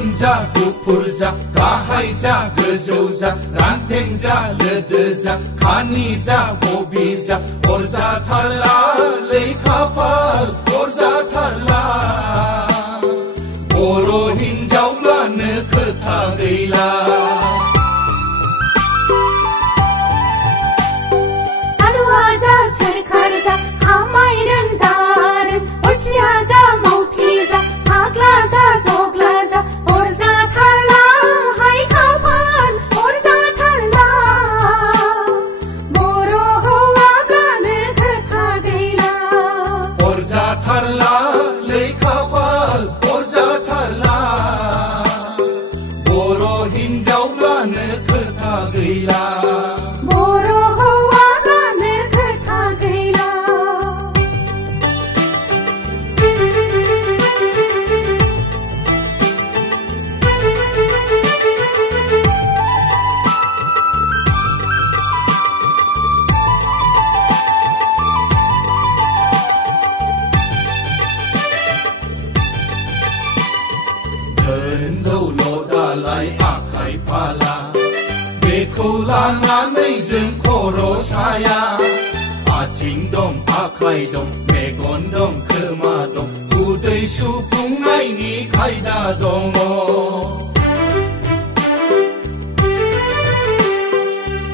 गोसोम जा गुफुर जा गाहाय जा गोजौ जा रान्थें जा लोदो जा खानि जा बबि जा अरजाथारला लै खाफाल अरजाथारला बर' हिनजावब्लानो खोथा गैला हालुवा जा सोरखार जा खामाय रोंदारों अलसिया जा मावथि जा फाग्ला जा जग्ला जा अरजाथारला हाय खाफाल अरजाथारला बर' हौवाब्लानो खोथा गैला अरजाथारला लै खाफाल अरजाथारला बर' हिनजावब्लानो खोथा गैला बर' हौवाब्लानो खोथा गैला धोन दौलतालाय आखाइ फाला बेखौ लानानै जों खर' साया आथिं दं आखाइ दं मेगन दं खोमा दं उदै सुफुंनायनि खायदा दङ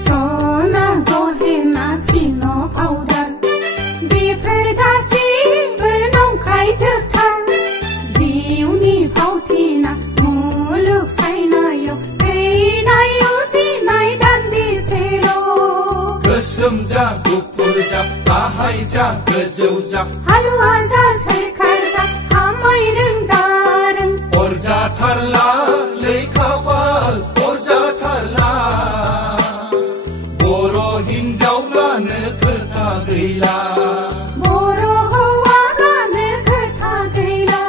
सना गहेना सिन' पाउडार बेफोर गासिबो नंखाय जोबथार जिउनि फावथिना मुलुग सायनायाव थैनाय उजिनाय दान्दिसेल' गोसोम जा गुफुर जा गाहाय जा गोजौ जा हालुवा जा सोरखार जा खामाय रोंदारों अरजाथारला लै खाफाल अरजाथारला बर' हिनजावब्लानो खोथा गैला बर' हौवाब्लानो खोथा गैला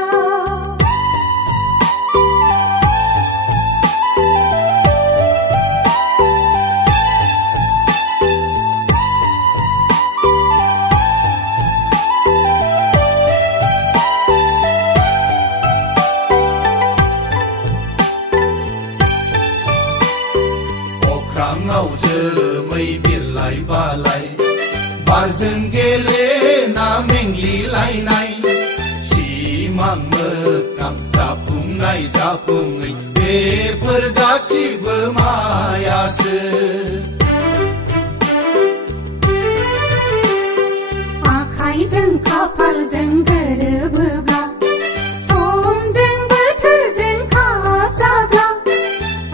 अख्राङाव जोमै बिरलाय बालाय बारजों गेलेना मेंग्लिलायनाय सिमां मोगथां जाफुंनाय जाफुङै बेफोर गासिबो मायासो आखाइजों खाफालजों गोरोबोब्ला समजों बोथोरजों खाबजाब्ला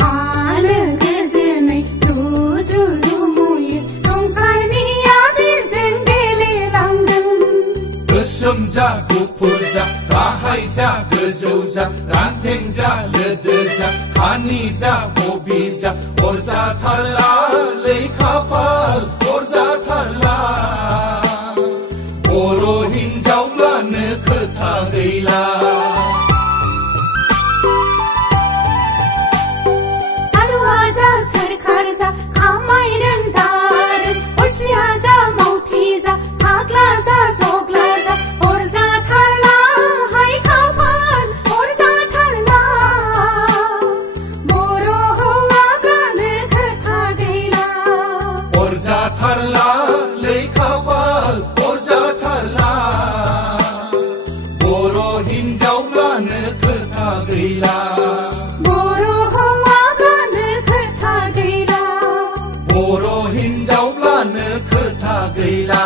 आलो गोजोनै रुजु रुमुयो संसारनि आबिरजों गेलेलांगोन गोसोम जा गुफुर जा गाहाय जा गोजौ जा रान्थें जा लोदो जा खानि जा बबि जा अरजाथारला लै खाफाल अरजाथारला बर' हिनजावब्लानो खोथा गैला हालुवा जा सोरखार जा खामाय रोंदारों अलसिया जा मावथि जा फाग्ला जा जग्ला जा अरजाथारला हाय खाफाल अरजाथारला बर' हौवाब्लानो खोथा गैला अरजाथारला लै खाफाल अरजाथारला बर' हिनजावब्लानो खोथा गैला बर' हौवाब्लानो खोथा गैला बर' हिनजावब्लानो खोथा गैला